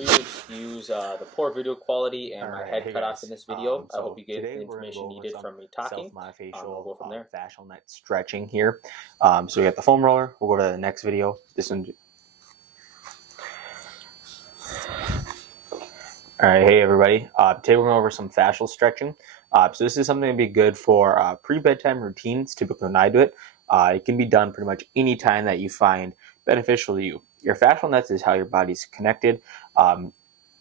excuse the poor video quality and my head Hey cut guys. off in this video. I So hope you get today the we're gonna information go over needed some from me talking. self-myofascial We'll go from there. fascial net stretching here. So we got the foam roller. We'll go to the next video. This one. All right, hey everybody. Today we're going over some fascial stretching. So this is something that'd be good for pre-bedtime routines. Typically when I do it, it can be done pretty much any time that you find beneficial to you. Your fascial nets is how your body's connected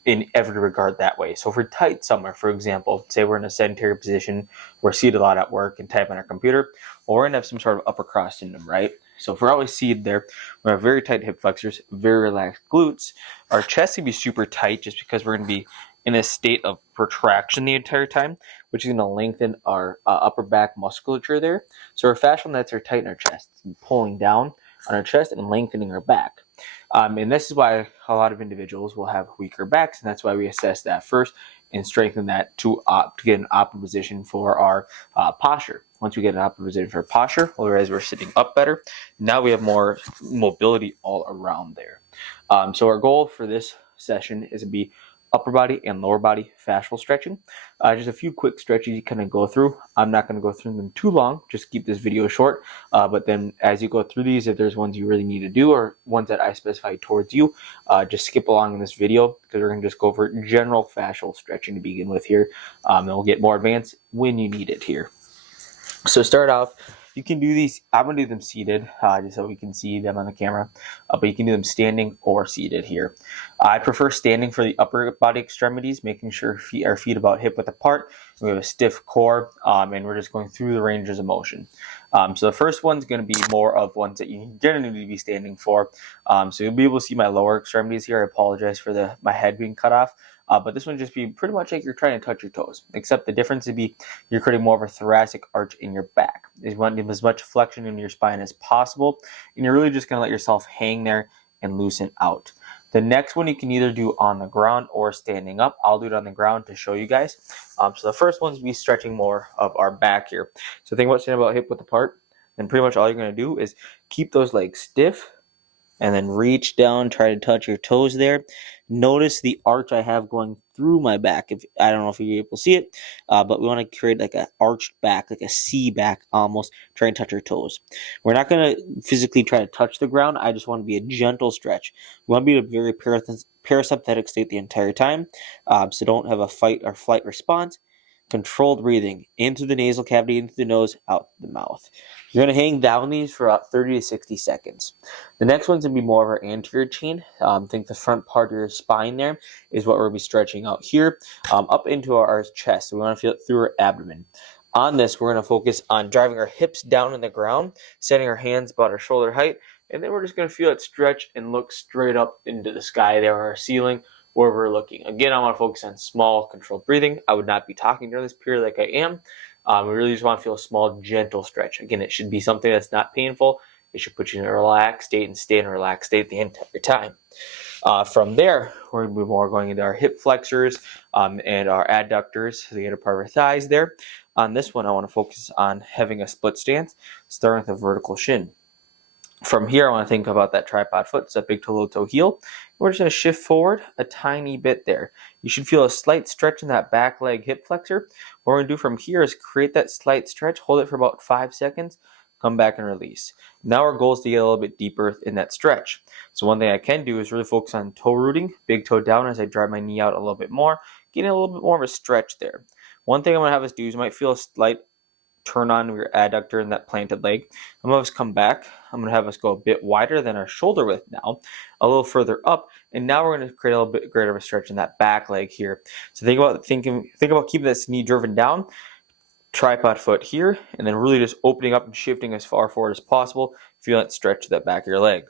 in every regard that way. So if we're tight somewhere, for example, say we're in a sedentary position, we're seated a lot at work and type on our computer, or we're going to have some sort of upper cross syndrome, right? So if we're always seated there, we have very tight hip flexors, very relaxed glutes. Our chest can be super tight just because we're going to be in a state of protraction the entire time, which is going to lengthen our upper back musculature there. So our fascial nets are tight in our chest, pulling down on our chest and lengthening our back. And this is why a lot of individuals will have weaker backs, and that's why we assess that first and strengthen that to get an optimal position for our posture. Once we get an optimal position for posture, whereas we're sitting up better, now we have more mobility all around there. So our goal for this session is to be upper body and lower body fascial stretching. Just a few quick stretches you kind of go through. I'm not going to go through them too long, just keep this video short. But then as you go through these, if there's ones you really need to do or ones that I specify towards you, just skip along in this video because we're going to just go over general fascial stretching to begin with here. And we'll get more advanced when you need it here. So start off, you can do these, I'm going to do them seated, just so we can see them on the camera, but you can do them standing or seated here. I prefer standing for the upper body extremities, making sure our feet about hip width apart. We have a stiff core, and we're just going through the ranges of motion. So the first one's going to be more of ones that you generally need to be standing for. So you'll be able to see my lower extremities here. I apologize for my head being cut off. But this one just be pretty much like you're trying to touch your toes, except the difference would be you're creating more of a thoracic arch in your back. You want to give as much flexion in your spine as possible, and you're really just going to let yourself hang there and loosen out. The next one you can either do on the ground or standing up. I'll do it on the ground to show you guys. So the first one's be stretching more of our back here. So think about standing about hip width apart, then pretty much all you're going to do is keep those legs stiff, and then reach down, try to touch your toes there. Notice the arch I have going through my back. I don't know if you're able to see it, but we want to create like an arched back, like a C back almost, try and touch our toes. We're not going to physically try to touch the ground. I just want to be a gentle stretch. We want to be in a very parasympathetic state the entire time, so don't have a fight or flight response. Controlled breathing into the nasal cavity, into the nose, out the mouth. You're going to hang down these for about 30 to 60 seconds. The next one's going to be more of our anterior chain. Think the front part of your spine there is what we're going to be stretching out here, up into our chest. So we want to feel it through our abdomen. On this, we're going to focus on driving our hips down in the ground, setting our hands about our shoulder height, and then we're just going to feel it stretch and look straight up into the sky there, or our ceiling, where we're looking. Again, I want to focus on small, controlled breathing. I would not be talking during this period like I am. We really just want to feel a small, gentle stretch. Again, it should be something that's not painful. It should put you in a relaxed state and stay in a relaxed state the entire time. From there, we're going to be more going into our hip flexors and our adductors, the inner part of our thighs there. On this one, I want to focus on having a split stance, starting with a vertical shin. From here, I want to think about that tripod foot, so that big toe, low toe, heel. We're just going to shift forward a tiny bit there. You should feel a slight stretch in that back leg hip flexor. What we're going to do from here is create that slight stretch, hold it for about 5 seconds, come back and release. Now our goal is to get a little bit deeper in that stretch. So one thing I can do is really focus on toe rooting, big toe down as I drive my knee out a little bit more, getting a little bit more of a stretch there. One thing I'm going to have us do is you might feel a slight turn on your adductor and that planted leg. I'm going to have us come back. I'm going to have us go a bit wider than our shoulder width now, a little further up, and now we're going to create a little bit greater of a stretch in that back leg here. So think about keeping this knee driven down, tripod foot here, and then really just opening up and shifting as far forward as possible. Feel that stretch to that back of your leg.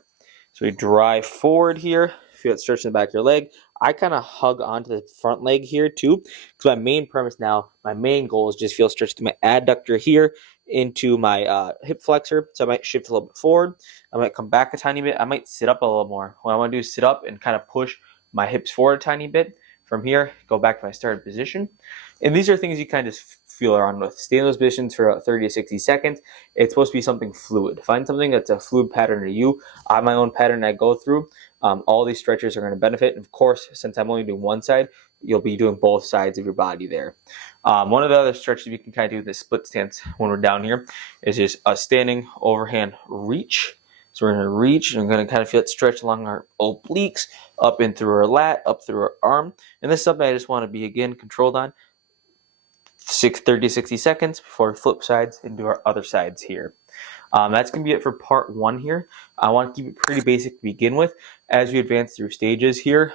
So we drive forward here, feel it stretch in the back of your leg. I kind of hug onto the front leg here too, because my main premise now, my main goal is just feel stretched to my adductor here into my hip flexor. So I might shift a little bit forward. I might come back a tiny bit. I might sit up a little more. What I want to do is sit up and kind of push my hips forward a tiny bit. From here, go back to my starting position. And these are things you kind of just feel around with. Stay in those positions for about 30 to 60 seconds. It's supposed to be something fluid. Find something that's a fluid pattern to you. I have my own pattern I go through. All these stretches are going to benefit. And of course, since I'm only doing one side, you'll be doing both sides of your body there. One of the other stretches we can kind of do this split stance when we're down here is just a standing overhand reach. So we're going to reach and we're going to kind of feel it stretch along our obliques, up in through our lat, up through our arm. And this is something I just want to be, again, controlled on. 30, 60 seconds before we flip sides and do our other sides here. That's going to be it for part 1 here. I want to keep it pretty basic to begin with. As we advance through stages here,